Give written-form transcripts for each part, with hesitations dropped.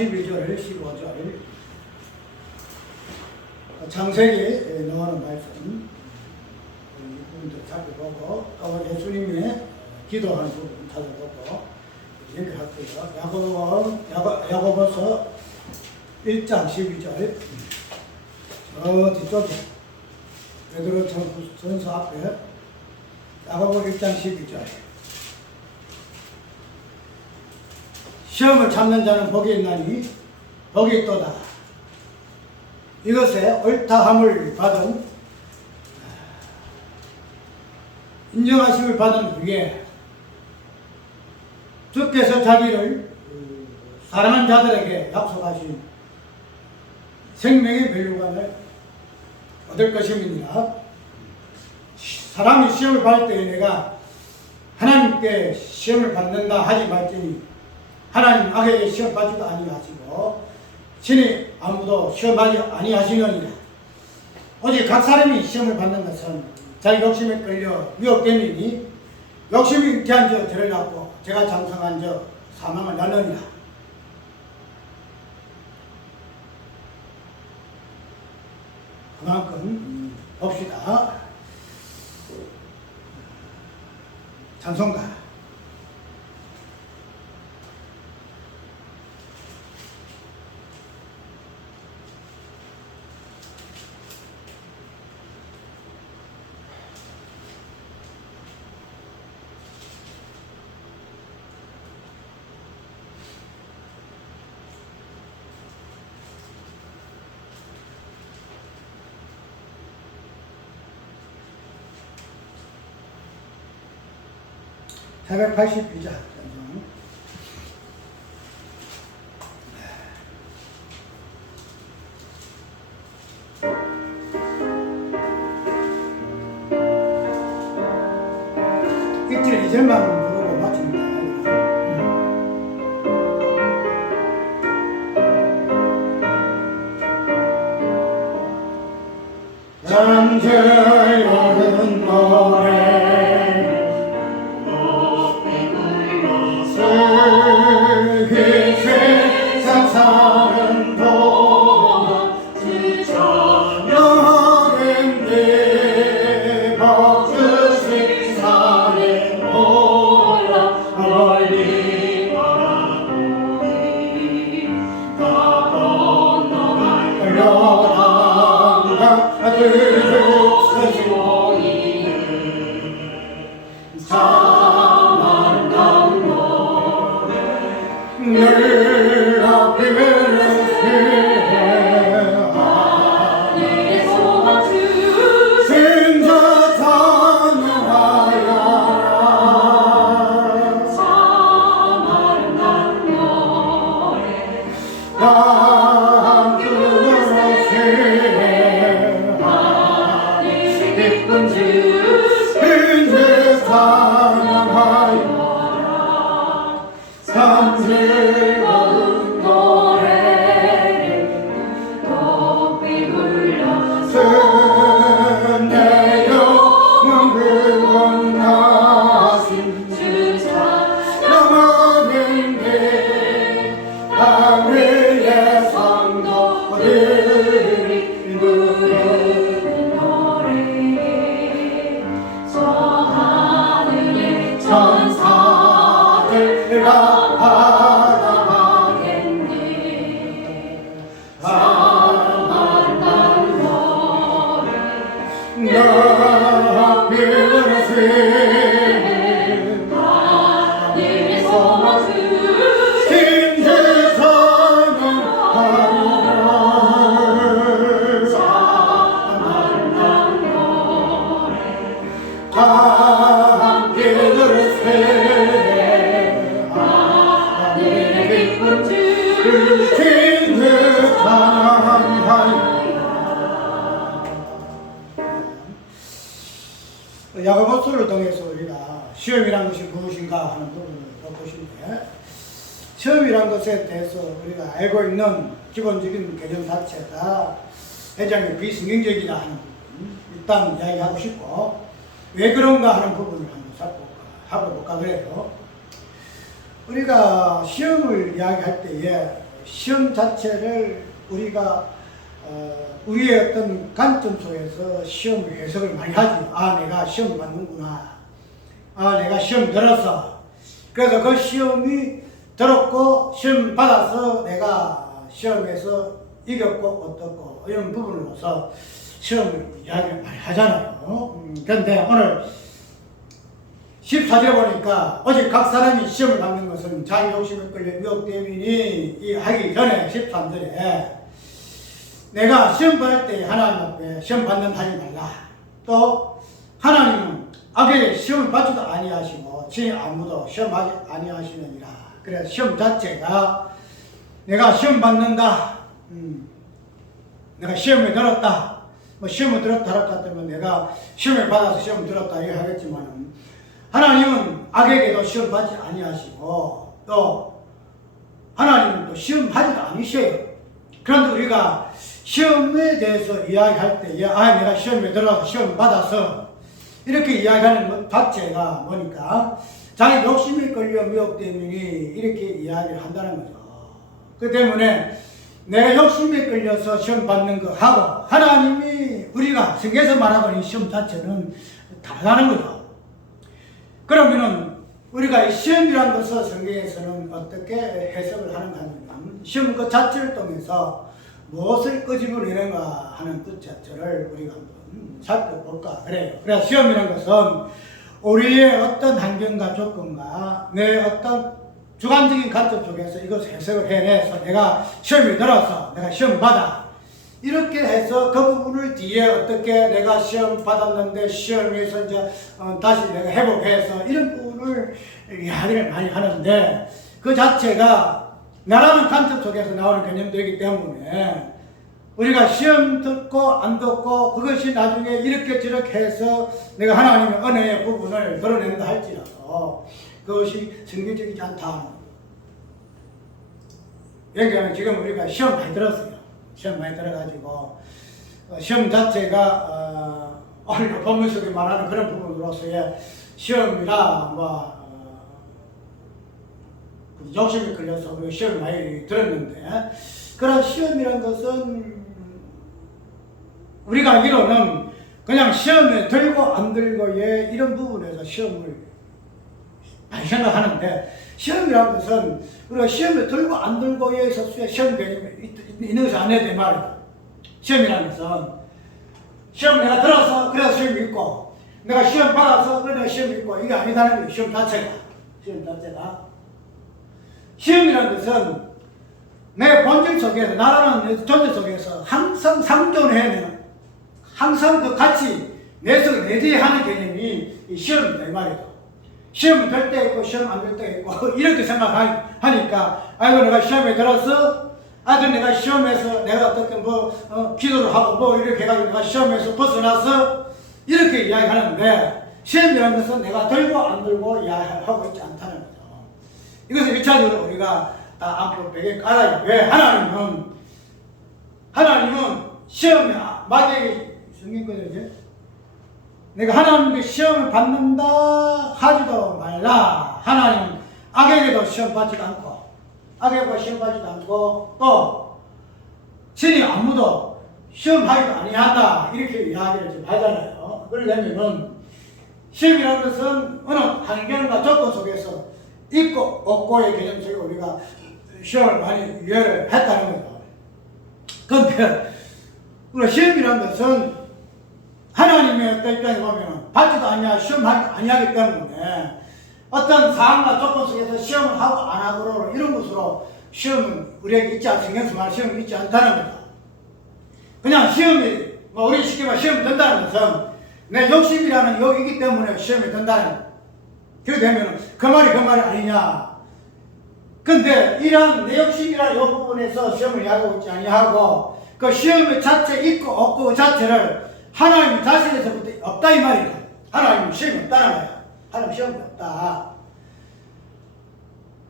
12절, 15절 창세기 나오는 말씀 이분들 살펴보고 또 예수님의 기도하는 부분 찾아보고 얘기할게요. 야고보서 1장 12절 뒤쪽에 베드로 전서 앞에 야고보 1장 12절 시험을 참는 자는 복이 있나니 복이 있도다. 이것에 옳다함을 받은 인정하심을 받은 후에 주께서 자기를 사랑하는 자들에게 약속하신 생명의 멸류관을 얻을 것임이니라. 사람이 시험을 받을 때 내가 하나님께 시험을 받는다 하지 말지니 하나님 악에게 시험 받지도 아니하시고 신이 아무도 시험하지 아니하시느니라. 오직 각 사람이 시험을 받는 것은 자기 욕심에 끌려 미혹됨이니 욕심이 잉태한 저 죄를 낳고 제가 장성한 저 사망을 낳느니라. 그만큼 봅시다. 찬송가 자 482자 일절 2절만 부르고 마칩니다. 잠들 오는 노래 야고보서를 통해서 우리가 시험이란 것이 무엇인가 하는 부분을 보시는데 시험이란 것에 대해서 우리가 알고 있는 기본적인 개념 자체가 굉장히 비성경적이다 하는 부분 일단 이야기하고 싶고 왜 그런가 하는 부분을 한번 살펴볼까 그래요. 우리가 시험을 이야기할 때에 시험 자체를 우리가 우리의 어떤 관점 속에서 시험 해석을 많이 하지. 내가 시험 받는구나. 내가 시험 들었어. 그래서 그 시험이 들었고 시험 받아서 내가 시험에서 이겼고 어떻고 이런 부분으로서 시험을 이야기를 많이 하잖아요. 그런데 오늘 14절에 보니까 오직 각 사람이 시험을 받는 것은 자기 욕심에 끌려 미혹되미니 하기 전에 13절에 내가 시험 받을 때 하나님 앞에 시험 받는 하지 말라. 또 하나님은 악에게 시험을 받지도 아니하시고 친히 아무도 시험하지 아니하시느니라. 그래서 시험 자체가 내가 시험 받는다. 내가 시험에 들었다. 시험을 들었다 할까 하면 내가 시험을 받아서 시험을 들었다 이렇게 하겠지만은 하나님은 악에게도 시험 받지 아니하시고 또 하나님은 또 시험하지도 않으셔요. 그런데 우리가 시험에 대해서 이야기할 때 내가 시험에 들어가서 시험을 받아서 이렇게 이야기하는 것 자체가 뭐니까 자기 욕심에 끌려 미혹되미니 이렇게 이야기를 한다는 거죠. 그 때문에 내가 욕심에 끌려서 시험 받는 거 하고 하나님이 우리가 성경에서 말하는 시험 자체는 다르다는 거죠. 그러면은 우리가 이 시험이라는 것을 성경에서는 어떻게 해석을 하는가 하면 시험 그 자체를 통해서 무엇을 끄집어내는가 하는 뜻 자체를 우리가 한번 살펴볼까 그래요. 그래서 시험이라는 것은 우리의 어떤 환경과 조건과 내 어떤 주관적인 관점 속에서 이것을 해석을 해내서 내가 시험에 들어서 내가 시험 받아 이렇게 해서 그 부분을 뒤에 어떻게 내가 시험 받았는데 시험에서 이제 다시 내가 회복해서 이런 부분을 이야기를 많이 하는데 그 자체가 나라는 관점 속에서 나오는 개념들이기 때문에 우리가 시험 듣고 안 듣고 그것이 나중에 이렇게 저렇게 해서 내가 하나님의 은혜의 부분을 드러낸다 할지라도 그것이 성경적이지 않다. 여기는 지금 우리가 시험 많이 들었어요. 시험 많이 들어가지고 시험 자체가 오늘 본문 속에 말하는 그런 부분으로서의 시험이라 욕심에 끌려서 우리가 시험을 많이 들었는데 그런 시험이란 것은 우리가 알기로는 그냥 시험에 들고 안 들고의 이런 부분에서 시험을 많이 생각하는데 시험이라는 것은 우리가 시험에 들고 안 들고에 있어서 시험 개념이 있는 것이 아니야 내 말이야. 시험이라는 것은 시험 내가 들어서 그래서 시험이 있고 내가 시험 받아서 그래서 시험이 있고 이게 아니다는 거예요. 시험 자체가 시험이라는 것은 내 본질 속에서 나라는 존재 속에서 항상 상존해야 되는 항상 그 같이 내 속에 내재하는 개념이 시험이다 이 말이죠. 시험은 될 때 있고 시험 안 될 때 있고 이렇게 생각하니까 내가 시험에 들어서 그럼 내가 시험에서 내가 어떻게 기도를 하고 이렇게 해가지고 내가 시험에서 벗어나서 이렇게 이야기하는데 시험이라는 것은 내가 들고 안 들고 이야기하고 있지 않다는 거죠. 이것을 1차적으로 우리가 앞으로 배경 알아요. 왜? 하나님은 시험에 마귀에게 생긴 거죠, 이제. 내가 하나님께 시험을 받는다 하지도 말라. 하나님은 악에게도 시험 받지도 않고, 악에게도 시험 받지도 않고, 또, 신이 아무도 시험하기도 아니한다. 이렇게 이야기를 좀 하잖아요. 그러려면은, 시험이라는 것은 어느 환경과 조건 속에서 있고 없고의 개념 속에 우리가 시험을 많이 이해를 했다는 거죠. 그런데 우리가 시험이라는 것은 하나님의 어떤 입장에 보면 받지도 아니하고 시험하지 아니하기 때문에 어떤 상황과 조건 속에서 시험을 하고 안 하고 이런 것으로 시험은 우리에게 있지 않은 성경에서 말하는 시험이 있지 않다는 거죠. 그냥 시험이 우리 쉽게 말해 시험이 된다는 것은 내 욕심이라는 욕이기 때문에 시험이 된다는 거예요. 그렇게 되면 그 말이 아니냐. 근데 이런 내 욕심이라는 이 부분에서 시험을 하고 있지 아니하고 그 시험의 자체 있고 없고 그 자체를 하나님 자신에서부터 없다 이 말이다. 하나님은 시험이 없다는 거야. 하나님 시험이 없다.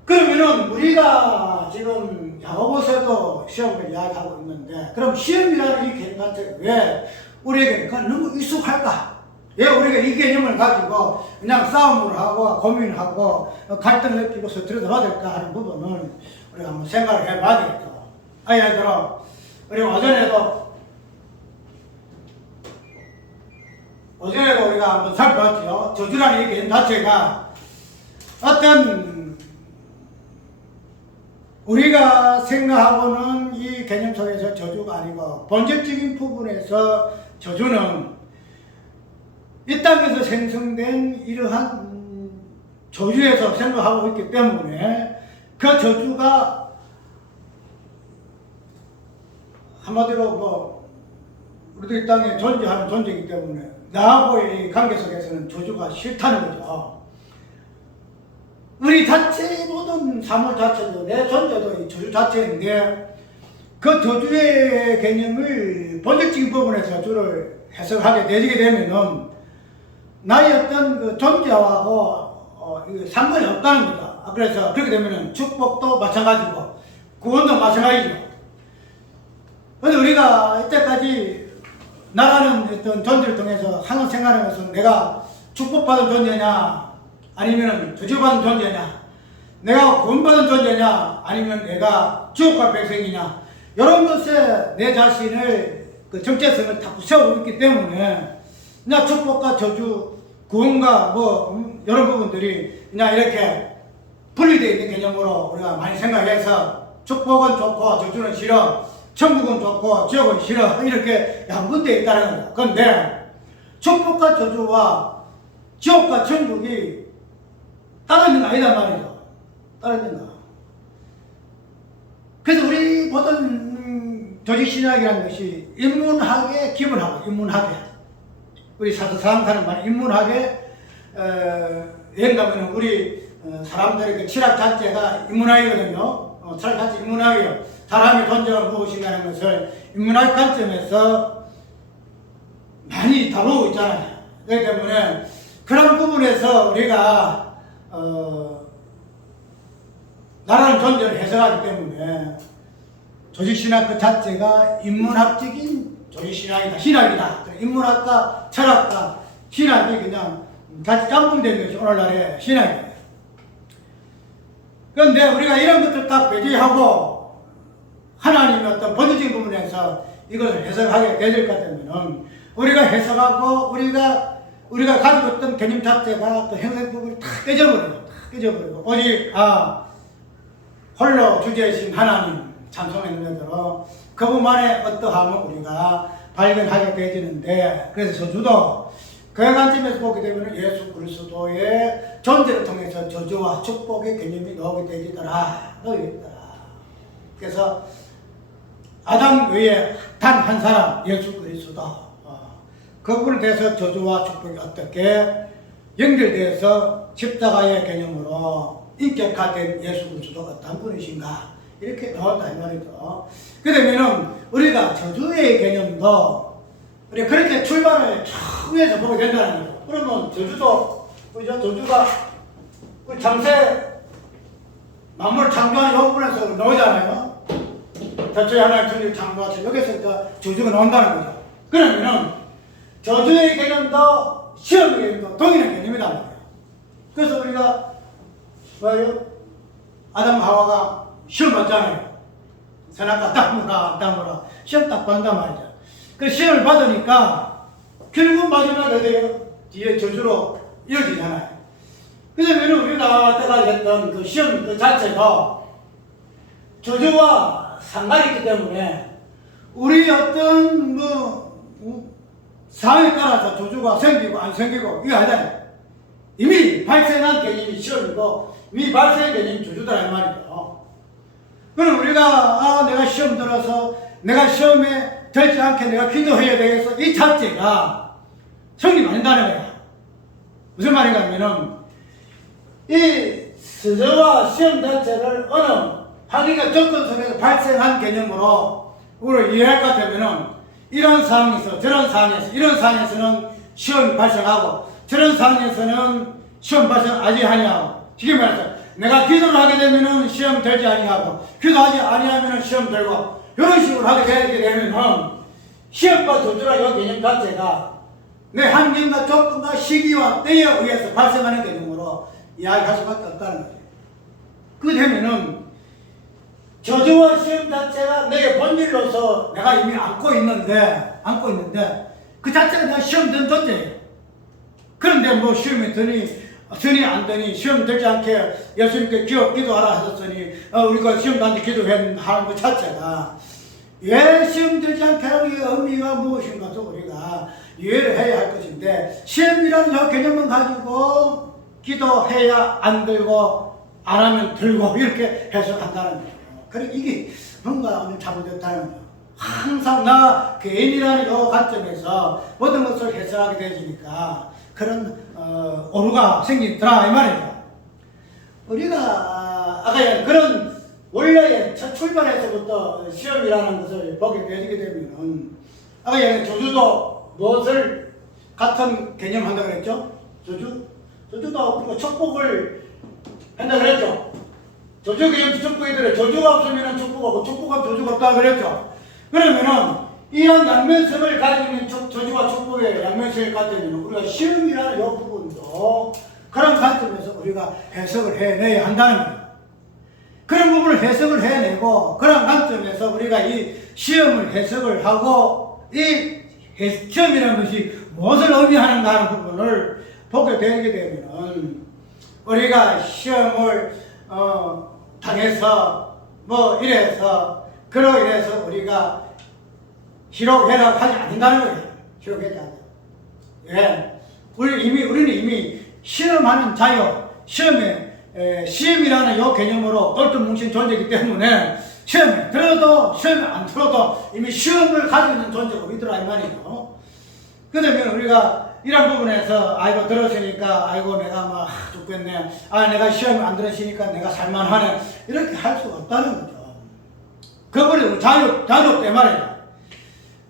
그러면은 우리가 지금 야고보서도 시험을 이야기하고 있는데 그럼 시험이라는 이 개념 자체가 왜 우리에게 너무 익숙할까? 왜 우리가 이 개념을 가지고 그냥 싸움을 하고 고민하고 갈등을 느끼고 스트레스 받을까 하는 부분은 우리가 한번 생각을 해봐야 되겠죠. 예를 들어 우리 오전에도 우리가 한번 살펴봤죠. 저주라는 이 개념 자체가 어떤 우리가 생각하고는 이 개념 속에서 저주가 아니고 본질적인 부분에서 저주는 이 땅에서 생성된 이러한 저주에서 생각하고 있기 때문에 그 저주가 한마디로 우리들 이 땅에 존재하는 존재이기 때문에 나하고의 관계 속에서는 저주가 싫다는 거죠. 우리 자체 모든 사물 자체도 내 존재도 이 저주 자체인데 그 저주의 개념을 본질적인 부분에서 저주를 해석하게 되게 되면은 나의 어떤 그 존재하고 상관이 없다는 거죠. 그래서 그렇게 되면은 축복도 마찬가지고 구원도 마찬가지죠. 그런데 우리가 이때까지 나라는 어떤 존재를 통해서 항상 생각하는 것은 내가 축복받은 존재냐 아니면 저주받은 존재냐, 내가 구원받은 존재냐 아니면 내가 지옥갈 백성이냐, 이런 것에 내 자신을 그 정체성을 다 세우고 있기 때문에 그냥 축복과 저주, 구원과 이런 부분들이 그냥 이렇게 분리되어 있는 개념으로 우리가 많이 생각해서 축복은 좋고 저주는 싫어, 천국은 좋고 지옥은 싫어, 이렇게 양분되어 있다는 거예요. 그런데 축복과 저주와 지옥과 천국이 따르는 거 아니단 말이죠. 따르는 거. 그래서 우리 모든 조직신학이라는 것이 인문학의 기본하고 인문학에 우리 사상사는 말 인문학에 예를 들면 우리 사람들의 그 철학 자체가 인문학이거든요. 철학 자체 인문학이에요. 사람의 존재가 무엇인가라는 것을 인문학 관점에서 많이 다루고 있잖아요. 그렇기 때문에 그런 부분에서 우리가 나라는 존재를 해석하기 때문에 조직신학 그 자체가 인문학적인 조직신학이다, 신학이다. 인문학과 철학과 신학이 그냥 같이 짬뽕된 것이 오늘날의 신학이에요. 그런데 우리가 이런 것들 다 배제하고 하나님의 어떤 본질적인 부분에서 이것을 해석하게 되질 것 같으면 우리가 해석하고 우리가 가지고 있던 개념 자체가 그 행성법을 다 깨져버리고 오직 홀로 주제이신 하나님 찬송했는 대로 그분만의 어떠함을 우리가 발견하게 되지는데, 그래서 저주도 그 관점에서 보게 되면 예수 그리스도의 존재를 통해서 저주와 축복의 개념이 나오게 되더라. 그래서 아담 외에 단 한 사람 예수 그리스도, 그분에 대해서 저주와 축복이 어떻게 연결되어서 십자가의 개념으로 인격화된 예수 그리스도가 어떤 분이신가, 이렇게 나왔다 이 말이죠. 그러면은 우리가 저주의 개념도 우리가 그렇게 출발을 처음에서 보게 된다는 거죠. 그러면 저주가 우리 창세 만물 창조한 요부분에서 나오잖아요. 대초에 하나님 천지를 창조하셔서 여기서 저주가 나온다는 거죠. 그러면은 저주의 개념도 시험의 개념도 동일한 개념이란 말이에요. 그래서 우리가 아담 하와가 시험 받잖아요. 선악과 땅으로 시험 딱 받는단 말이죠. 그 시험을 받으니까 결국 마지막에 뒤에 저주로 이어지잖아요. 그러면 우리가 때까지 했던 그 시험 그 자체가 저주와 상관이 있기 때문에 우리 어떤 상황에 따라서 저주가 생기고 안 생기고 이거 아니잖아요. 이미 발생한 개념이 시험이고 이미 발생한 개념이 저주다 이 말이죠. 그럼 우리가 내가 시험 들어서 내가 시험에 들지 않게 내가 기도해야 되겠어, 이 자체가 성립 안 된다는 거야. 무슨 말인가 하면은 이 서저와 시험 자체를 어느 환경과 조건 속에서 발생한 개념으로 우리를 이해할 것 같으면은 이런 상황에서 저런 상황에서 이런 상황에서는 시험이 발생하고 저런 상황에서는 시험 발생 아직 아니하고, 지금 말해서 내가 기도를 하게 되면은 시험 되지 아니하고 기도하지 아니하면은 시험 되고, 이런 식으로 하게 되게 되면은 시험과 저주라는 개념 자체가 내 환경과 조건과 시기와 때에 의해서 발생하는 개념으로 이야기할 수밖에 없다는 거죠. 그 되면은 저주와 시험 자체가 내 본질로서 내가 이미 안고 있는데 그 자체가 내가 시험 든 존재예요. 그런데 뭐 시험이 드니 안 드니 시험 들지 않게 예수님께 기도하라 하셨으니 우리가 시험 단지 기도하는 것 자체가 왜 시험 들지 않게 하는 이 의미가 무엇인가 또 우리가 이해를 해야 할 것인데, 시험이라는 저 개념만 가지고 기도해야 안 들고 안 하면 들고 이렇게 해석한다는 거예요. 그러니까 이게 뭔가 오늘 잘못됐다는 거예요. 항상 나 개인이라는 이 관점에서 모든 것을 해석하게 되니까 그런 오류가 생기더라 이 말이죠. 우리가 아까 그런 원래의 첫 출발에서부터 시험이라는 것을 보게 되게 되면은 아까 저주도 무엇을 같은 개념 한다 그랬죠? 저주도 우리가 축복을 한다 그랬죠? 저주 개념 축복이 들어. 저주가 없으면 축복 없고 축복가 저주가 없다 그랬죠? 그러면은 이런 양면성을 가지고 있는 저주와 축복의 양면성을 가지면 우리가 시험이라는 이 부분도 그런 관점에서 우리가 해석을 해내야 한다는 거예요. 그런 부분을 해석을 해내고 그런 관점에서 우리가 이 시험을 해석을 하고 이 시험이라는 것이 무엇을 의미하는가 하는 부분을 보게 되게 되면 우리가 시험을 당해서 뭐 이래서 그러이래서 우리가 희록해라고 하지 않는다는 거예요. 희록하지 않아요. 예. 우리는 이미 시험하는 자유, 시험이라는 이 개념으로 똘똘뭉친 존재이기 때문에 시험에 들어도 시험에 안 들어도 이미 시험을 가지고 있는 존재가 우리더라 이 말이에요. 그러면 우리가 이런 부분에서 아이고 들었으니까 아이고 내가 막 죽겠네, 내가 시험을 안 들었으니까 내가 살만하네 이렇게 할 수가 없다는 거죠. 그거를 자유 때 말이에요.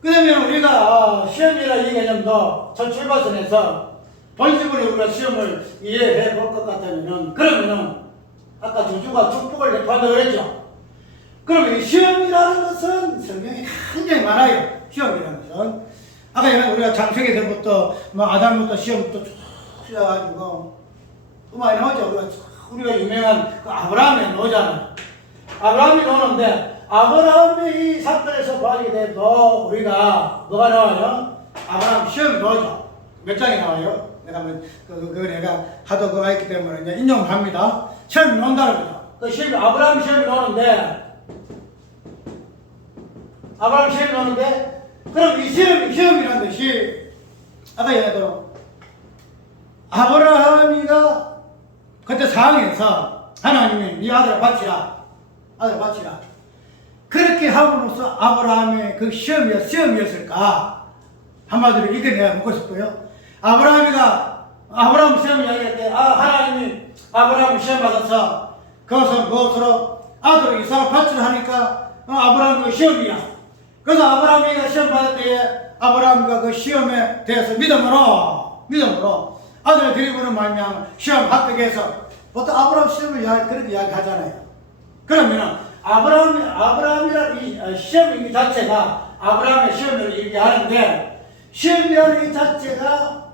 그러면 우리가 시험이라는 이 개념도 첫 출발선에서 본식으로 우리가 시험을 이해해 볼 것 같다면은, 그러면은 아까 저주가 축복을 내포한다고 그랬죠. 그러면 이 시험이라는 것은 성경이 굉장히 많아요. 시험이라는 것은 아까 우리가 창세기서부터 뭐 아담부터 시험부터 쭉 해가지고 많이 나오죠. 우리가 유명한 그 아브라함에 나오잖아요. 아브라함이 나오는데 아브라함의 이 사건에서 보게 돼도 우리가 뭐가 나와요? 아브라함 시험이 나오죠. 몇 장이 나와요? 내가 내가 하도 그거 있기 때문에 이제 인용을 합니다. 시험이 나온다는 거죠. 그 시험이 아브라함 시험이 나오는데 그럼 이 시험이라는 것이 아까 얘기했던 아브라함이가 그때 상황에서 하나님이 네 아들을 바치라 그렇게 함으로써 아브라함의 그 시험이었을까? 한마디로 이게 내가 묻고 싶어요. 아브라함 시험 이야기할 때 하나님이 아브라함 시험 받아서 그것을 무엇으로 아들을 이삭을 바치라 하니까 아브라함이 시험이야. 그래서 아브라함이가 시험 받을 때에 아브라함과 그 시험에 대해서 믿음으로 아들을 드리고는 말미암아 시험 합격해서 보통 아브라함 시험을 그렇게 이야기하잖아요. 그러면 아브라함이라는 이 시험 이 자체가 아브라함의 시험을 얘기하는데, 시험이라는 이 자체가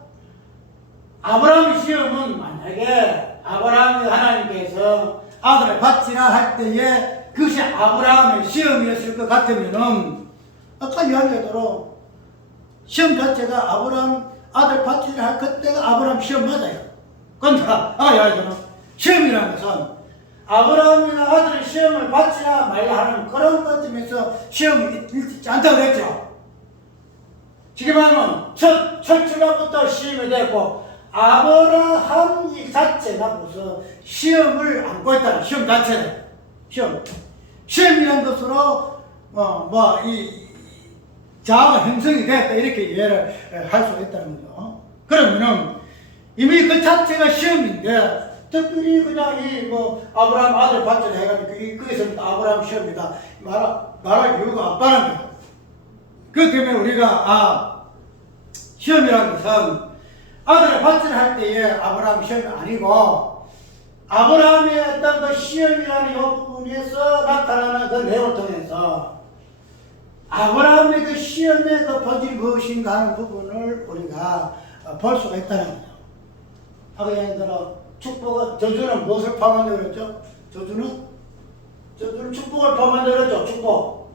아브라함의 시험은 만약에 아브라함이 하나님께서 아들을 바치라 할 때에 그것이 아브라함의 시험이었을 것 같으면은 아까 이야기하도록 시험 자체가 아브라함 아들 바치라 할 그때가 아브라함 시험 맞아요. 그런데 아까 이야기하도록 시험이라는 것은 아브라함이나 아들의 시험을 바치라 말라 하는 그런 관점에서 시험이 있지 않다고 그랬죠. 지금 말하면 첫 출발부터 시험이 됐고 아브라함 이 자체가 무슨 시험을 안고 있다. 시험 자체는 시험이라는 것으로 이 자아가 형성이 됐다 이렇게 이해를 할 수 있다는 거죠. 그러면은 이미 그 자체가 시험인데 특별히 그냥 아브라함 아들 바치라 해가지고 그에서부터 아브라함 시험이다 말할 이유가 없다는 거예요. 그렇기 때문에 우리가 시험이라는 것은 아들을 바치라 할 때에 아브라함 시험이 아니고 아브라함의 어떤 그 시험이라는 이 부분에서 나타나는 그 내용을 통해서 아브라함의 그 시험의 그 본질이 무엇인가 하는 부분을 우리가 볼 수가 있다는 거죠. 아까 예를 들어 저주는 무엇을 포함한다고 그랬죠? 저주는 저들 축복을 포함되었죠. 축복.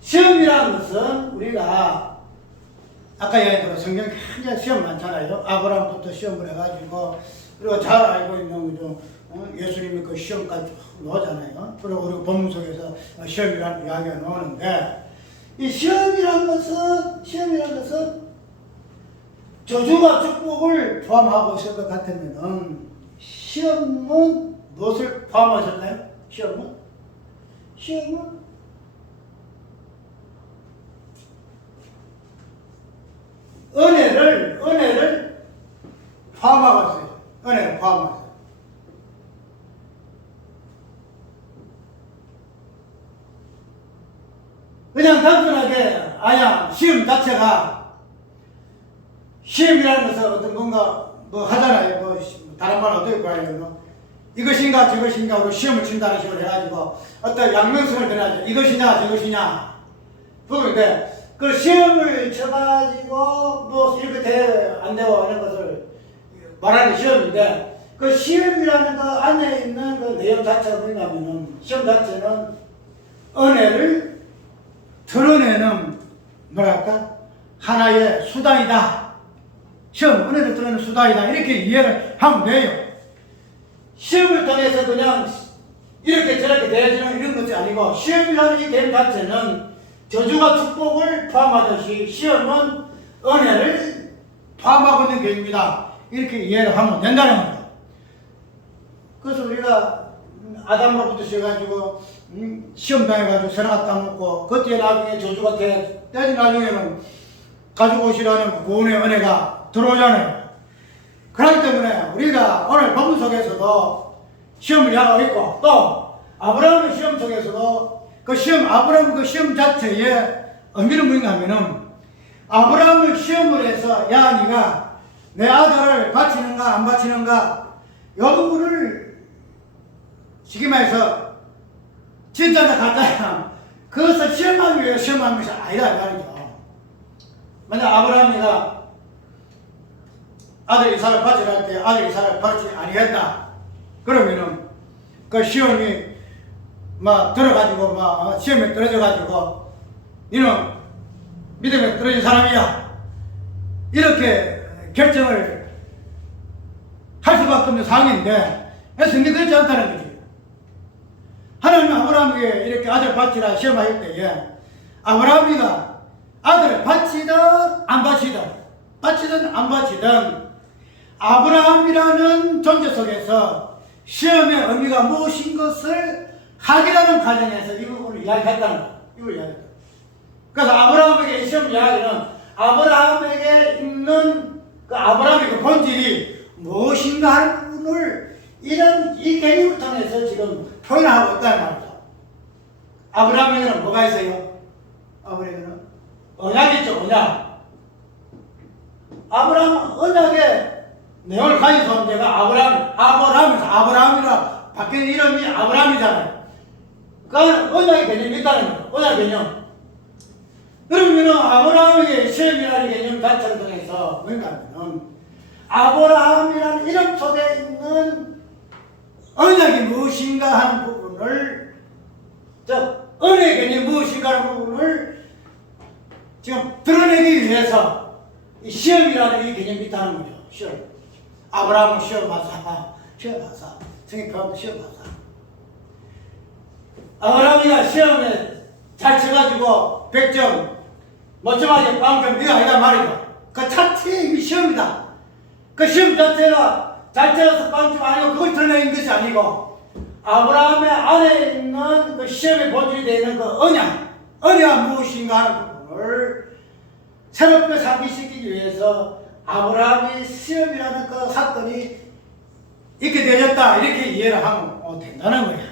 시험이라는 것은 우리가 아까 얘기했던 성경 굉장히 시험 많잖아요. 아브라함부터 시험을 해가지고 그리고 잘 알고 있는 거죠. 예수님이 그 시험까지 나오잖아요. 그리고 우리 본문 속에서 시험이라는 이야기가 나오는데 이 시험이라는 것은 저주와 축복을 포함하고 있을 것 같으면은 시험은 무엇을 포함하셨나요? 시험은 은혜를 포함하고 있어요. 은혜를 포함하고 있어요. 그냥 단순하게 시험 자체가 시험이라는 것은 어떤 뭔가 뭐 하잖아요. 뭐 다른 말 어떻게 봐요? 이것인가 저것인가 우리 시험을 친다는 식으로 해가지고 어떤 양명성을 드려야죠. 이것이냐 저것이냐. 그런데 그 시험을 쳐가지고 뭐 이렇게 돼 안 되고 하는 것을 말하는 시험인데 그 시험이라는 그 안에 있는 그 내용 자체가 뭐냐면은 시험 자체는 은혜를 드러내는 뭐랄까 하나의 수단이다. 시험 은혜를 드러내는 수단이다. 이렇게 이해를 하면 돼요. 시험을 통해서 그냥 이렇게 저렇게 되어지는 이런 것이 아니고 시험이라는 이 개념 자체는 저주와 축복을 포함하듯이 시험은 은혜를 포함하고 있는 개념이다. 이렇게 이해를 하면 된다는 거죠. 그래서 우리가 아담으로부터 시작해가지고 시험 당해가지고 선악과 따먹고 그때 나중에 저주가 돼 나중에는 가지고 오시라는 구원의 은혜가 들어오잖아요. 그렇기 때문에 우리가 오늘 본문 속에서도 시험을 향하고 있고 또 아브라함의 시험 속에서도 아브라함 그 시험 자체의 의미는 뭔가 하면은 아브라함을 시험을 해서 야 네가 내 아들을 바치는가 안 바치는가 이 부분을 쉽게 말해서 진짜냐 가짜냐 그것을 시험하기 위해 시험하는 것이 아니다 이 말이죠. 만약 아브라함이가 아들 이삭을 바치라 할 때 아들 이삭을 바치지 아니했다 그러면은 그 시험이 막 들어가지고 막 시험에 떨어져가지고 너는 믿음에 떨어진 사람이야 이렇게 결정을 할 수밖에 없는 상황인데 성경이 그렇지 않다는 거지. 하나님은 아브라함에게 이렇게 아들 바치라 시험할 때에 아브라함이가 아들을 바치든 안 바치든 아브라함이라는 존재 속에서 시험의 의미가 무엇인 것을 확인하는 과정에서 이 부분을 이야기했다는 거예요. 이걸 이야기했다. 그래서 아브라함에게 시험 이야기는 아브라함에게 있는 그 아브라함의 그 본질이 무엇인가 하는 부분을 이 개념을 통해서 지금 표현하고 있다는 말이죠. 아브라함에게는 뭐가 있어요? 아브라함에게는 언약이 있죠, 언약. 아브라함은 언약의 내용을 가진 존재가 아브라함이라 바뀐 이름이 아브라함이잖아요. 그러니까 언약의 개념이 있다는 거예요. 언약 개념. 그러면 아브라함에게 시험이라는 개념 자체를 통해서 뭔가 하면 아브라함이라는 이름 속에 있는 언약이 무엇인가 하는 부분을 은혜의 개념이 무엇인가 하는 부분을 지금 드러내기 위해서 이 시험이라는 이 개념이 있다는 거죠. 시험. 아브라함은 시험하사 성경 가운데 시험하사 아브라함이가 시험에 잘 쳐가지고 100점 못점하게 빵점 이거 아니다 말이죠. 그 자체의 이미 시험이다. 그 시험 자체가 잘 쳐서 빵점 아니고 그걸 드러내는 것이 아니고 아브라함의 안에 있는 그 시험의 본질이 되는 그 언약 무엇인가 하는 부분을 새롭게 상기시키기 위해서 아브라함의 시험이라는 그 사건이 있게 되었다 이렇게 이해를 하면 된다는 거야.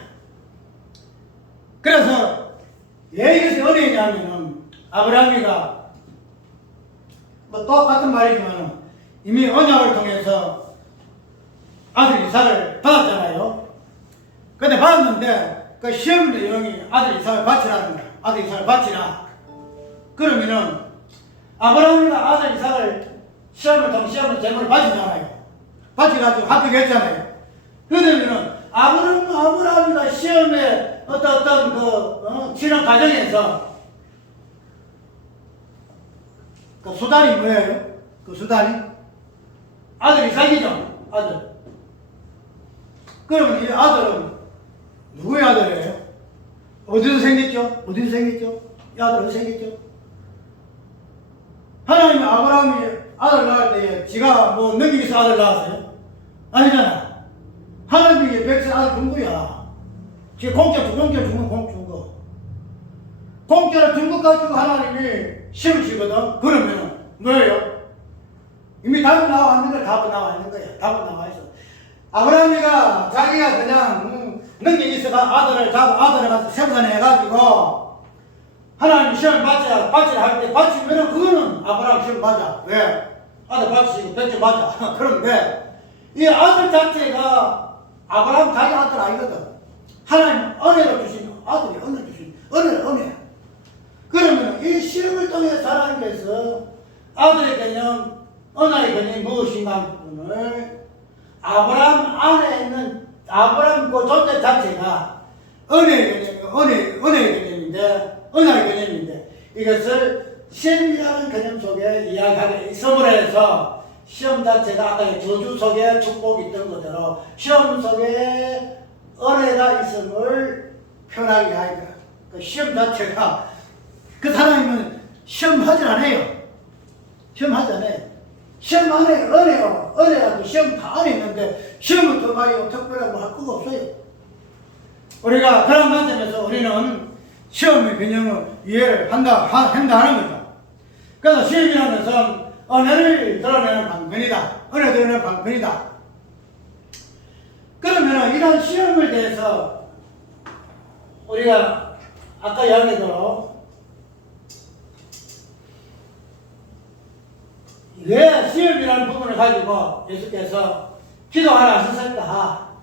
그래서 왜 이것이 은혜냐면은 아브라함이가 뭐 똑같은 말이지만 이미 언약을 통해서 아들 이삭을 받았잖아요. 근데 받았는데 그 시험 내용이 아들 이삭을 바치라는 거야. 아들 이삭을 바치라. 그러면은 아브라함이가 아들 이삭을 시험을 제물을 바치잖아요. 바치가지고 합격했잖아요. 그러면은 아브라함이가 시험에 어떤 지난 과정에서 그 수단이 뭐예요? 그 수단이 아들 이삭이죠. 아들. 그러면 이 아들은 누구의 아들이에요? 어디서 생겼죠? 이 아들 어디서 생겼죠? 하나님이 아브라함이 아들 낳을 때 지가 뭐 능력에서 아들 낳았어요? 아니잖아. 하나님이 백세 아들 준 거야. 지금 공짜 준 거. 공짜를 준 것 가지고 하나님이 시험 주거든. 그러면 뭐예요? 이미 답은 나와 있는 거야. 답은 나와 있어. 아브라함이가 자기가 그냥 능력이 있어가 아들을 가서 생산해가지고 하나님 시험 받치라 할 때 받치면 그거는 아브라함 시험 맞아. 왜? 아들 받치고 100점 맞아. 그런데 이 아들 자체가 아브라함 자기 아들 아니거든. 하나님 은혜를 주신 아들이 은혜. 그러면 이 시험을 통해 하나님께서 아들의 개념, 은혜의 개념이 무엇인가 부분을 아브라함 안에 있는 아브라함 그 존재 자체가 은혜의 개념인데 이것을 시험이라는 개념 속에 이야기하게 있음으로 해서 시험 자체가 아까 저주 속에 축복이 있던 것대로 시험 속에 은혜가 있음을 표현하게 하니까 그 시험 자체가 그 사람이면 시험하지 않아요. 시험 안에 은혜가 그 시험 다 안에 있는데 시험은 더 많이 특별하게 뭐 할 거가 없어요. 우리가 그런 관점에서 우리는 시험의 개념을 이해를 한다는 거죠. 그래서 시험이라는 것은 은혜를 드러내는 방편이다. 은혜 드러내는 방편이다. 그러면 이런 시험에 대해서 우리가 아까 이야기대로 왜 시험이라는 부분을 가지고 예수께서 기도하라 하셨을까?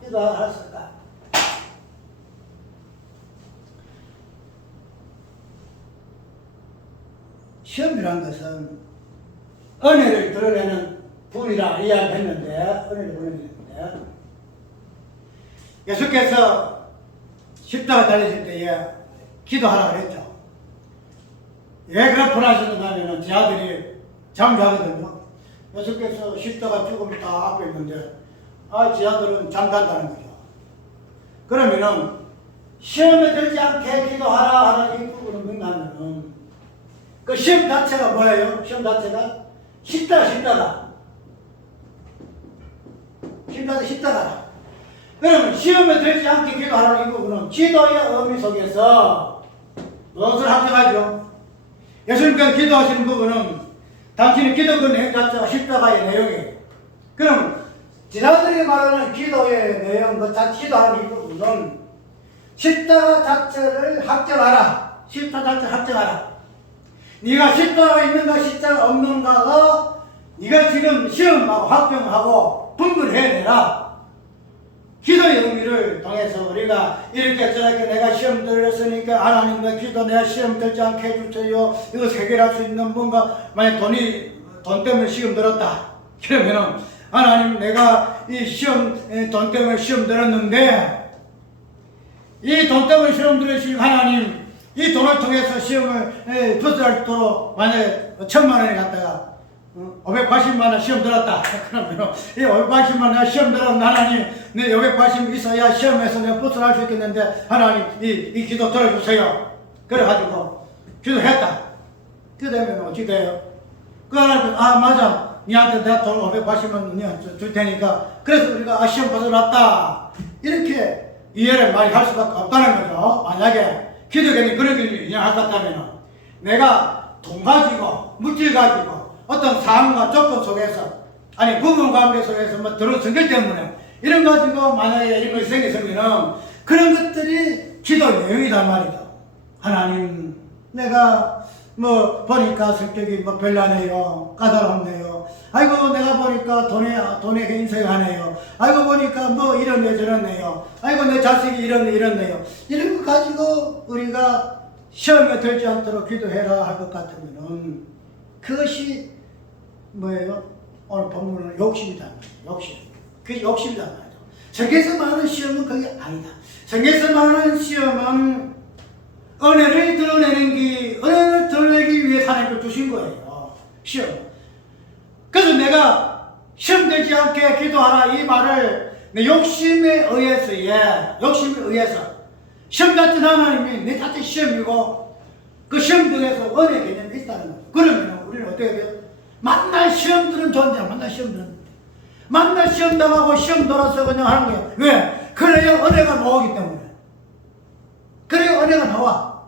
시험이라는 것은 은혜를 드러내는 분이라 이야기했는데, 예수께서 십자가 달리실 때에 기도하라 그랬죠. 왜 그렇게 분하셨는가 하면 제 아들이 잠자거든요. 예수께서 십자가 죽음이 딱 앞에 있는데, 제 아들은 잠잔다는 거죠. 그러면은, 시험에 들지 않게 기도하라 하는 이 부분은 뭔가 하면은, 그 시험 자체가 뭐예요? 시험 자체가? 십자가다. 그러면 시험에 들지 않게 기도하라는 이 부분은 기도의 의미 속에서 무엇을 합격하죠? 예수님께서 기도하시는 부분은 당신의 기도 그 내용 자체가 십자가의 내용이에요. 그럼 지자들이 말하는 기도의 내용, 기도하는 이 부분은 십자가 자체를 합격하라. 네가 십자가 있는가 십자가 없는가가 네가 지금 시험하고 합격하고 분별해내라. 기도의 의미를 통해서 우리가 이렇게 저렇게 내가 시험 들었으니까 하나님 내 기도 내가 시험 들지 않게 해주세요. 이거 해결할 수 있는 뭔가 만약 돈 때문에 시험 들었다. 그러면은 하나님 내가 이 돈 때문에 시험 들었는데 이 돈 때문에 시험 들으신 하나님 이 돈을 통해서 시험을 붙들도록 만약에 1,000만 원이 갔다가 580만 원 시험 들었다. 그러면 이 580만 원 시험 들었는데 하나님 내 580 있어야 시험에서 내가 붙들할 수 있겠는데 하나님 이 기도 들어주세요. 그래가지고 기도했다. 기도하면 어찌 돼요? 그 하나님 맞아. 니한테 내가 돈 580만 원 니한테 줄 테니까 그래서 우리가 시험 붙들었다. 이렇게 이해를 많이 할 수밖에 없다는 거죠. 만약에 기독교인이 그런 걸 인정할 것 같다면 내가 돈 가지고 물질 가지고 어떤 상황과 조건 속에서 부분 관계 속에서 들어선 것 때문에 이런 가지고 만약에 이런 것이 생겼으면 그런 것들이 기도 내용이단 말이죠. 하나님 내가 보니까 성격이 별나네요. 까다롭네요. 내가 보니까 돈에 인색하네요. 보니까 이렇네 저렇네요. 내 자식이 이렇네요. 이런 거 가지고 우리가 시험에 들지 않도록 기도해라 할 것 같으면은 그것이 뭐예요? 오늘 본문은 욕심이다. 그게 욕심이란 말이죠. 성경에서 말하는 시험은 그게 아니다. 성경에서 말하는 시험은 은혜를 드러내기 위해 하나님께 주신 거예요. 시험. 그래서 내가 시험되지 않게 기도하라 이 말을 내 욕심에 의해서 시험 같은 하나님이 내 자체 시험이고 그 시험 중에서 은혜 개념이 있다는 거예요. 그러면 우리는 어떻게 돼요? 만날 시험들은 존재야. 만날 시험 당하고 시험 돌아서 그냥 하는 거예요. 왜? 그래야 은혜가 나오기 때문에. 그래야 은혜가 나와.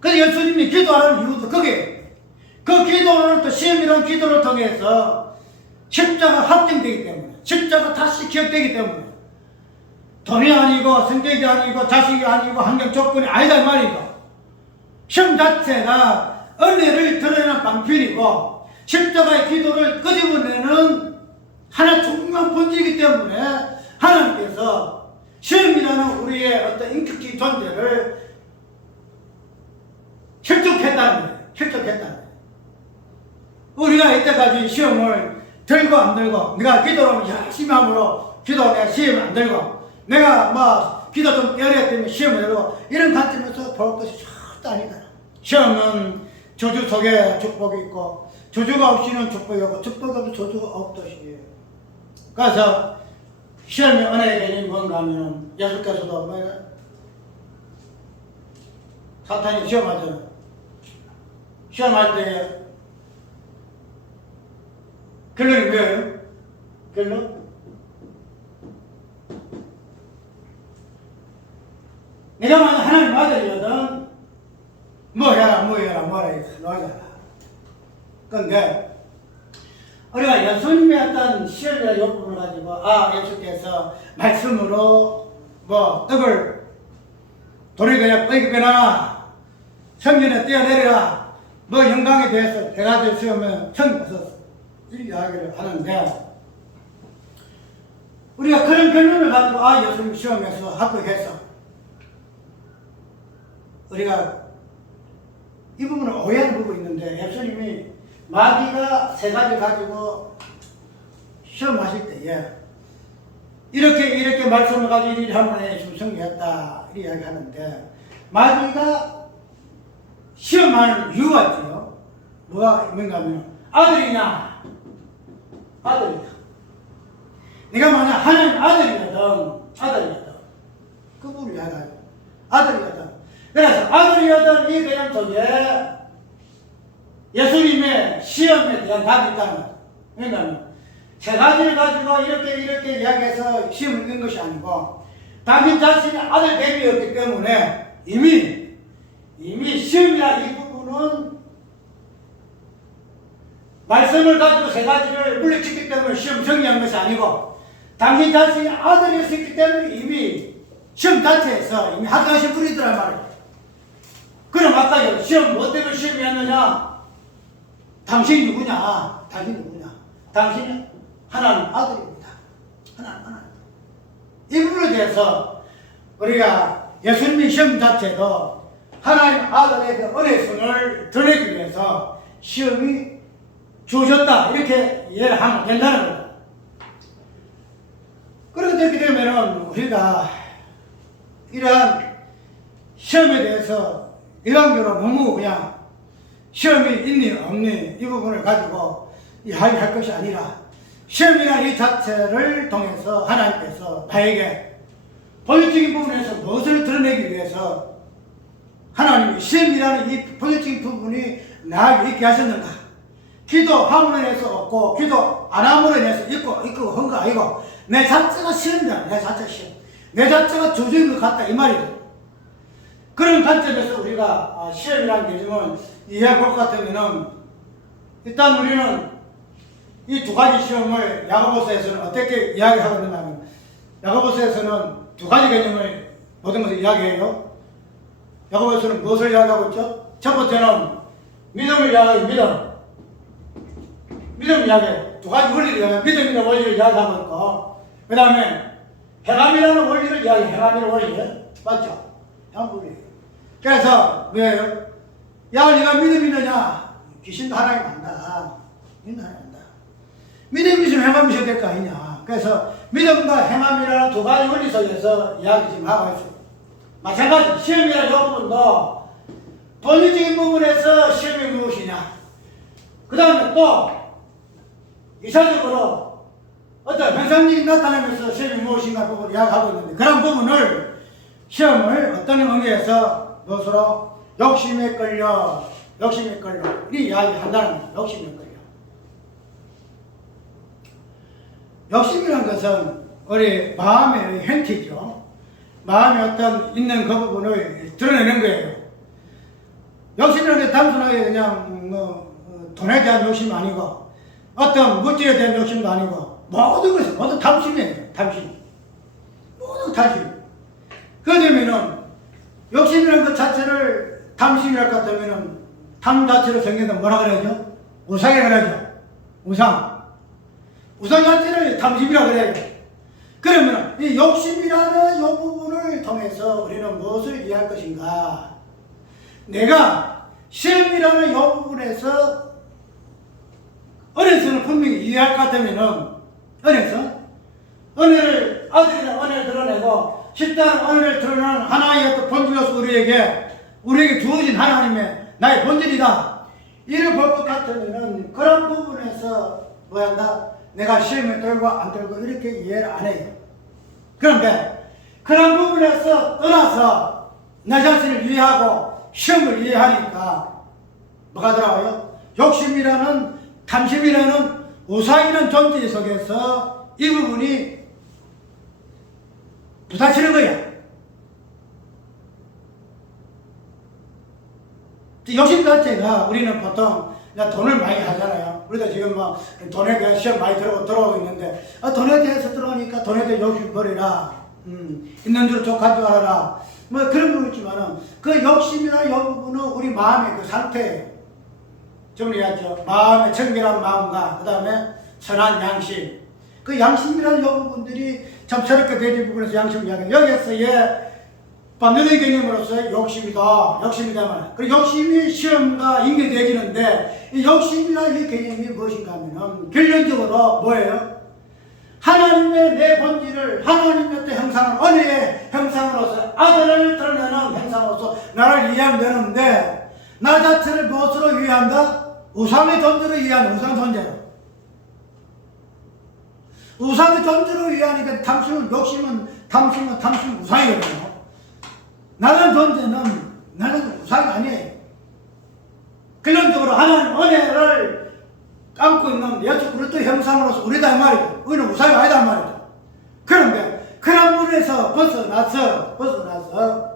그래서 예수님이 기도하는 이유도 그게 그 기도를 또 시험이라는 기도를 통해서 십자가 확정되기 때문에 십자가 다시 기억되기 때문에 돈이 아니고 성격이 아니고 자식이 아니고 환경 조건이 아니다 이 말이죠. 시험 자체가 은혜를 드러내는 방편이고 십자가의 기도를 끄집어내는 하나 중요한 본질이기 때문에 하나님께서 시험이라는 우리의 어떤 인격적인 존재를 실족했다는 거예요. 우리가 이때까지 시험을 들고 안 들고 내가 기도를 열심히 함으로 기도 내가 시험 안 들고 내가 기도 좀 열애야 때문에 시험을 들고 이런 관점에서 볼 것이 절대 아니다. 시험은 저주 속에 축복이 있고 저주가 없이는 축복이 없고 축복이 없이 저주가 없듯이. 그래서 시험의 은혜의 개념이 뭔가 하면 예수께서도 사탄이 시험하잖아. 시험할 때 결론이 뭐예요? 결론? 내가 만약 하나님 아들이거든 뭐라 하잖아. 그런데 우리가 예수님의 어떤 시험이나 요법을 가지고 예수께서 말씀으로 떡을 돌이 그냥 뻔히 변하라 성전에 뛰어내리라 영광에 대해서 해가지고 시험을 처음에서 이 이야기를 하는데 우리가 그런 결론을 가지고 예수님 시험에서 합격해서 우리가 이 부분을 오해하는 부분이 있는데 예수님이 마귀가 세 가지 가지고 시험하실 때에 이렇게 말씀을 가지고 이리 하면 예수님 성취했다 이 이야기 하는데 마귀가 시험하는 이유가 있죠. 뭐가 있는가 하면 아들이다. 네가 만약 하나님 아들이거든 그 부분을 이야기하죠. 아들이거든. 그래서 아들이거든 이 개념 속에 예수님의 시험에 대한 답이 있다는 거죠. 왜냐하면 세 가지를 가지고 이렇게 이야기해서 시험을 낸 것이 아니고 당신 자신의 아들 대비였기 때문에 이미 시험이라 이 부분은 말씀을 가지고 세 가지를 물리쳤기 때문에 시험 정리한 것이 아니고 당신 자신이 아들이었기 때문에 이미 시험 자체에서 이미 합격하신 분이더란 말이에요. 그럼 아까 시험 뭐 때문에 시험이었느냐? 당신이 누구냐? 당신은 하나님 아들입니다. 하나님. 이 부분에 대해서 우리가 예수님의 시험 자체도 하나님 아들의 그 은혜성을 드러내기 위해서 시험이 주어졌다 이렇게 이해를 하면 된다는 거예요. 그렇게 되게 되면은 우리가 이러한 시험에 대해서 일반적으로 너무 그냥 시험이 있니 없니 이 부분을 가지고 이야기할 것이 아니라 시험이라는 이 자체를 통해서 하나님께서 나에게 본질적인 부분에서 무엇을 드러내기 위해서 하나님이 시험이라는 이 본질적인 부분이 나에게 있게 하셨는가? 기도함으로 인해서 없고 기도 안 함으로 인해서 있고 한 거 아니고 내 자체가 시험이다. 내 자체가 저주인 것 같다 이 말이죠. 그런 관점에서 우리가 시험이라는 개념을 이해할 것 같으면은 일단 우리는 이 두 가지 시험을 야고보서에서는 어떻게 이야기하고 있냐면 야고보서에서는 두 가지 개념을 모든 것을 이야기해요. 야고보서는 무엇을 이야기하고 있죠? 첫 번째는 믿음을 이야기해요. 믿음 이야기해요. 두 가지 원리를 이야기해요. 믿음이라는 원리를 이야기하고 있고 그 다음에 행함이라는 원리를 이야기해요. 행함이라는 원리 맞죠? 행함. 그래서 왜요? 야 네가 믿음이 있느냐? 귀신도 하나님 안다. 믿음이 있으면 행함이 있어야 될 거 아니냐? 그래서 믿음과 행함이라는 두 가지 원리 속에서 이야기 좀 하고 있습니다. 마찬가지 시험이라는 이 부분도 본질적인 부분에서 시험이 무엇이냐, 그 다음에 또 2차적으로 어떤 현상들이 나타나면서 시험이 무엇인가 부분을 이야기하고 있는데, 그런 부분을 시험을 어떤 의미에서 무엇으로 욕심에 끌려 이 이야기한다는 거예요. 욕심에 끌려. 욕심이라는 것은 우리 마음의 형태죠. 마음에 어떤 있는 그 부분을 드러내는 거예요. 욕심이라는 게 단순하게 그냥 돈에 대한 욕심이 아니고 어떤 물질에 대한 욕심도 아니고 모든 것이 모두 탐심이에요. 탐심. 모두 탐심. 그러면은 욕심이라는 것 자체를 탐심이랄 것 같으면은 탐 자체를 성경에서 뭐라 그러죠? 우상이라 그러죠. 우상 자체를 탐심이라 그래요. 그러면 이 욕심이라는 이 부분을 통해서 우리는 무엇을 이해할 것인가? 내가 시험이라는 이 부분에서 은혜서는 분명히 이해할 것 같으면은 은혜를 아들이나 은혜를 드러내고 십자가 은혜를 드러내는 하나의 어떤 본질로서 우리에게 주어진 하나님의 나의 본질이다. 이를 볼 것 같으면은 그런 부분에서 뭐 한다? 내가 시험에 들고 안 들고 이렇게 이해를 안 해요. 그런데 그런 부분에서 떠나서 내 자신을 이해하고 시험을 이해하니까 뭐가 들어와요? 욕심이라는 탐심이라는 우상이라는 존재 속에서 이 부분이 부딪히는 거야. 욕심 자체가 우리는 보통 돈을 많이 하잖아요. 우리도 지금 뭐 돈에 대한 시험 많이 들어오고 있는데 돈에 대해서 들어오니까 돈에 대해 욕심 버리라. 있는 줄 족한 줄 알아라. 뭐 그런 거 있지만은 그 욕심이나 이 부분은 우리 마음의 그 상태예요. 정리하죠. 마음의 청결한 마음과 그 다음에 선한 양심. 그 양심이라는 이 부분들이 참 새롭게 되는 부분에서 양심을 이야기해요. 여기에서의 반면의 개념으로서 욕심이다 말. 그 욕심이 시험과 연결되어지는데 이 욕심이라는 이 개념이 무엇인가 하면은 결론적으로 뭐예요? 하나님의 내 본질을 하나님의 어떤 형상을 은혜의 형상으로서 아들을 드러내는 형상으로서 나를 이해하면 되는데 나 자체를 무엇으로 이해한다? 우상의 존재로 이해하는 우상 존재로. 우상의 존재로 이해하니까 탐심은 우상이거든요. 나는 존재는 우상이 아니에요. 결론적으로 하나님 은혜를 안고 있는 예수 그리스도 형상으로서 우리다 이 말이죠. 우리는 우상이 아니다 이 말이죠. 그런데 그런 문에서 벗어나서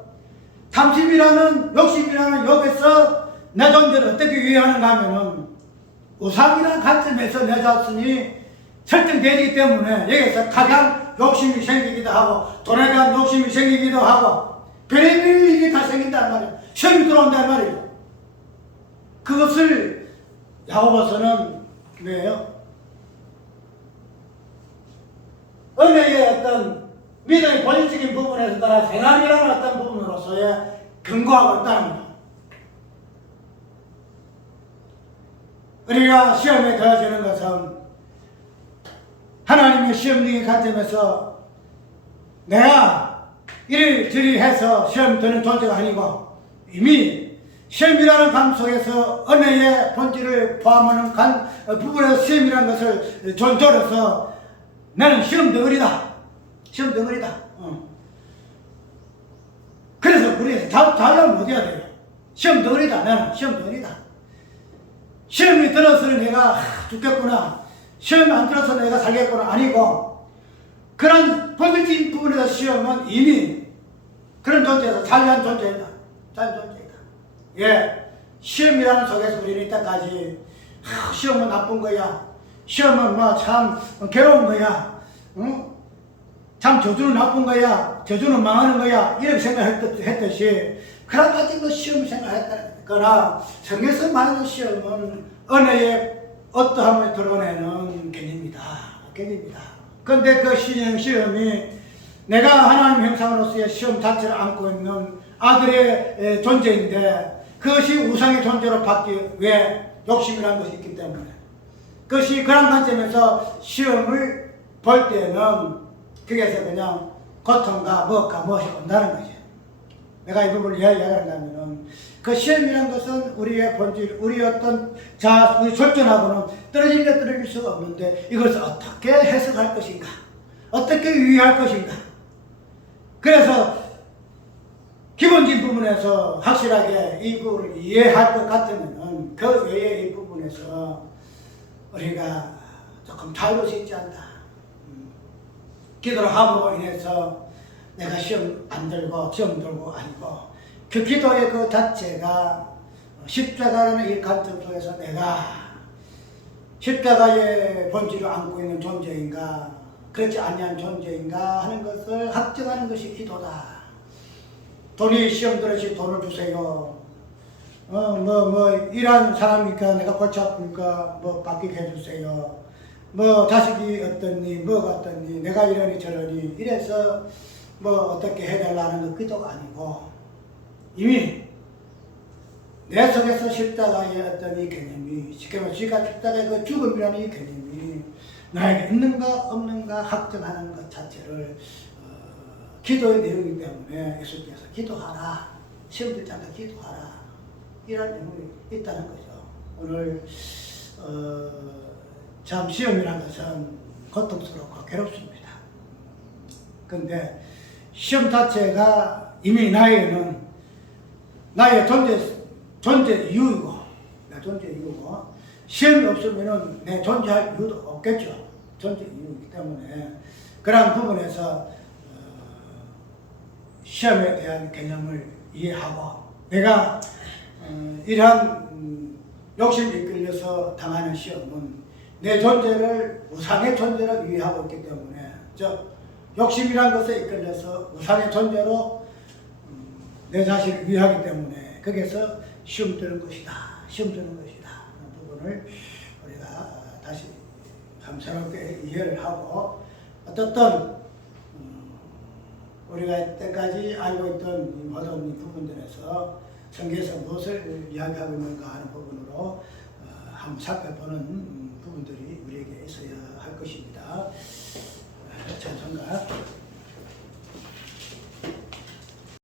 탐심이라는 욕심이라는 여기서 내 존재를 어떻게 이해하는가 하면은 우상이라는 관점에서 내 자신이 설정되기 때문에 여기서 가장 욕심이 생기기도 하고 돈에 대한 욕심이 생기기도 하고 별의별 일이 다 생긴단 말이에요. 시험이 들어온단 말이에요. 그것을 야고보서는 뭐예요? 은혜의 어떤 믿음의 본질적인 부분에서 따라 생활이라는 어떤 부분으로서의 근거하고 있다는 거예요. 우리가 시험에 더해지는 것은 하나님의 시험적인 관점에서 내가 이리저리 해서 시험 드는 존재가 아니고 이미 시험이라는 감 속에서 은혜의 본질을 포함하는 부분에서 시험이라는 것을 존재로서 나는 시험 덩어리다. 그래서 우리 자유하면 어디야 돼요? 시험 덩어리다. 나는 시험 덩어리다. 시험이 들어서 내가 죽겠구나. 시험이 안 들어서 내가 살겠구나. 아니고 그런 본질적인 부분에서 시험은 이미 그런 존재에서 자유한 존재이다. 예, 시험이라는 속에서 우리는 이때까지 시험은 나쁜 거야. 시험은 뭐 참 괴로운 거야. 응? 참 저주는 나쁜 거야. 저주는 망하는 거야. 이렇게 생각했듯이 그런 가지고 시험을 생각했거나 성경에서 말하는 시험은 은혜의 어떠함을 드러내는 개념이다. 그런데 그 시험이 내가 하나님 형상으로서의 시험 자체를 안고 있는 아들의 존재인데 그것이 우상의 존재로 바뀌기 위해 욕심이라는 것이 있기 때문에 그것이 그런 관점에서 시험을 볼 때는 그래서 그냥 고통과 뭐가 무엇이 온다는 거죠. 내가 이 부분을 이야기하려면은 그 시험이라는 것은 우리의 본질, 우리 어떤 우리 절전하고는 떨어질 수가 없는데 이것을 어떻게 해석할 것인가? 어떻게 유의할 것인가? 그래서 기본적인 부분에서 확실하게 이 부분을 이해할 것 같으면은 그 외의 이 부분에서 우리가 조금 다룰 수 있지 않나. 기도를 함으로 인해서 내가 시험 안 들고 아니고 그 기도의 그 자체가 십자가라는 이 관점 속에서 내가 십자가의 본질을 안고 있는 존재인가 그렇지 아니한 존재인가 하는 것을 확정하는 것이 기도다. 돈이 시험 들으시 돈을 주세요. 일하는 사람이니까 내가 골치 아프니까 바뀌게 해주세요. 자식이 어떻니, 뭐가 어떻니, 내가 이러니 저러니, 이래서 어떻게 해달라는 거 기도가 아니고, 이미 내 속에서 십자가의 어떤 이 개념이, 쉽게 말해서 십자가의 그 죽음이라는 이 개념이 나에게 있는가 없는가 확정하는 것 자체를 기도의 내용이기 때문에 예수께서 기도하라, 시험 들지 않게 기도하라, 이런 내용이 있다는 거죠. 오늘 참 시험이라는 것은 고통스럽고 괴롭습니다. 그런데 시험 자체가 이미 나에게는 나의 존재 이유이고, 내 존재 이유고, 시험이 없으면 내 존재할 이유도 없겠죠. 존재 이유이기 때문에 그런 부분에서 시험에 대한 개념을 이해하고 내가 이러한 욕심에 이끌려서 당하는 시험은 내 존재를 우상의 존재로 위하고 있기 때문에 욕심이란 것에 이끌려서 우상의 존재로 내 자신을 위하기 때문에 거기에서 시험 드는 것이다. 시험 드는 것이다. 하는 부분을 우리가 다시 새롭게 이해를 하고 어떻든 우리가 이때까지 알고 있던 모든 부분들에서 성경에서 무엇을 이야기하고 있는가 하는 부분으로 한번 살펴보는